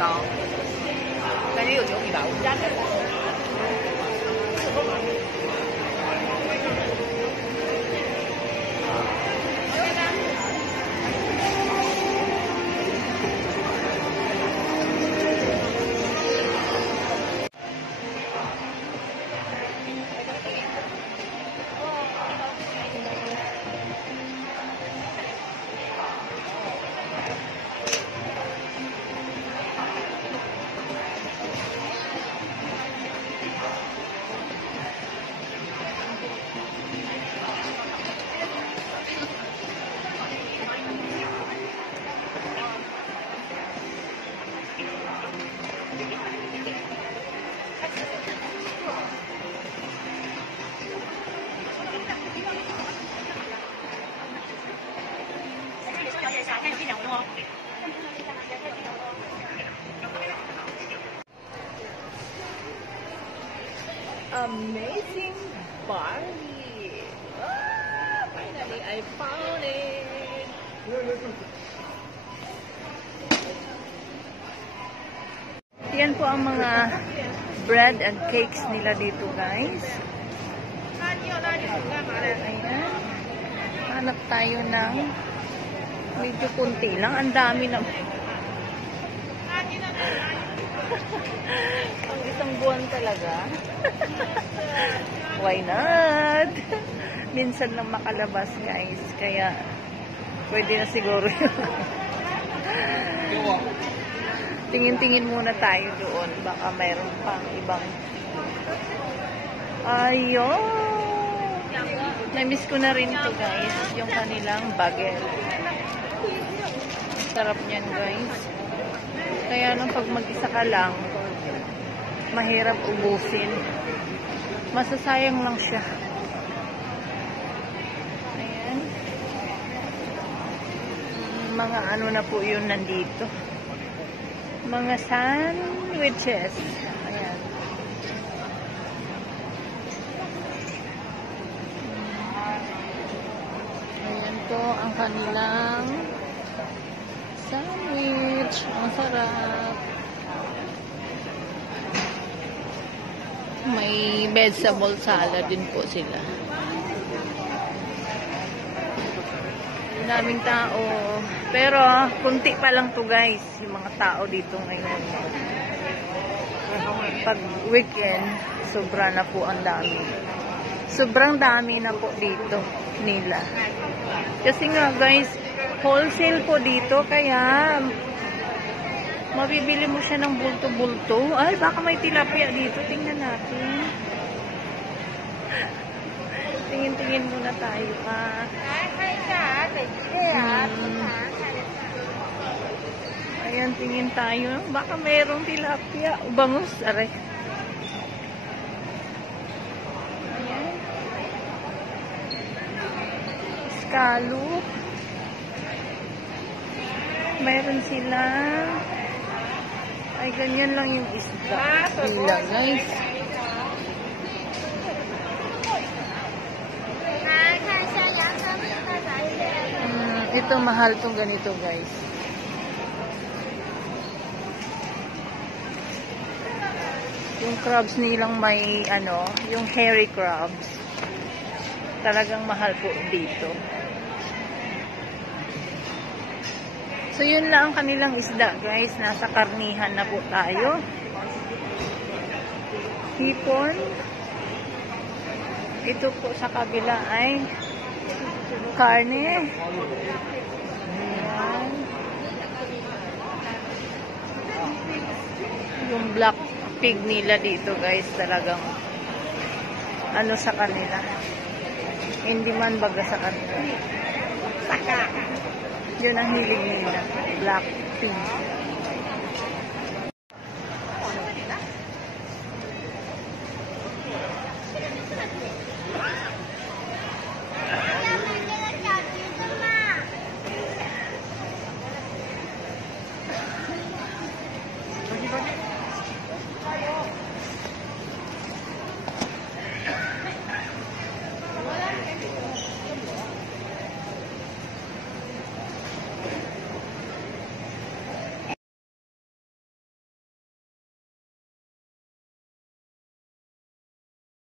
高，感觉有9米吧，我们家才3米。Amazing Barbie! Ah, finally, I found it! Yan po ang mga bread and cakes nila dito, guys. Ayan. Hanap tayo ng medyo kunti lang. Ang dami na. Ang isang buwan talaga. Why not? Minsan lang makalabas, guys. Kaya, pwede na siguro yun. Tingin-tingin muna tayo doon. Baka mayroon pang ibang. Ayun! Na-miss ko na rin to, guys. Yung kanilang bagel. Sarap niyan, guys. Kaya nung pag mag-isa ka lang, mahirap ubusin. Masasayang lang siya. Ayan. Mga ano na po yun nandito. Mga sandwiches. Ayan. Ayan po ang kanilang sandwich. Ang sarap. May vegetable salad din po sila. Daming tao. Pero, kunti pa lang to, guys. Yung mga tao dito ngayon. Pag weekend, sobra na po ang dami. Sobrang dami na po dito nila. Kasi nga, guys, wholesale po dito. Kaya, mabibili mo siya ng bulto-bulto. Ay, baka may tilapia dito. Tingnan natin. Tingin-tingin muna tayo, ha? Ayan, tingin tayo. Baka mayroong tilapia. Bangus, aray. Ayan. Scallop. Mayroon sila. Ay, ganyan lang yung isda nila, guys. Ito, mahal tong ganito, guys. Yung crabs nilang may, ano, yung hairy crabs. Talagang mahal po dito. So, yun lang ang kanilang isda, guys. Nasa karnihan na po tayo. Hipon. Ito po sa kabila ay karne. Ayan. Yung black pig nila dito, guys, talagang ano sa kanila. Hindi man baga sa kanila. Saka. Yun ang hilig nila. Black pig.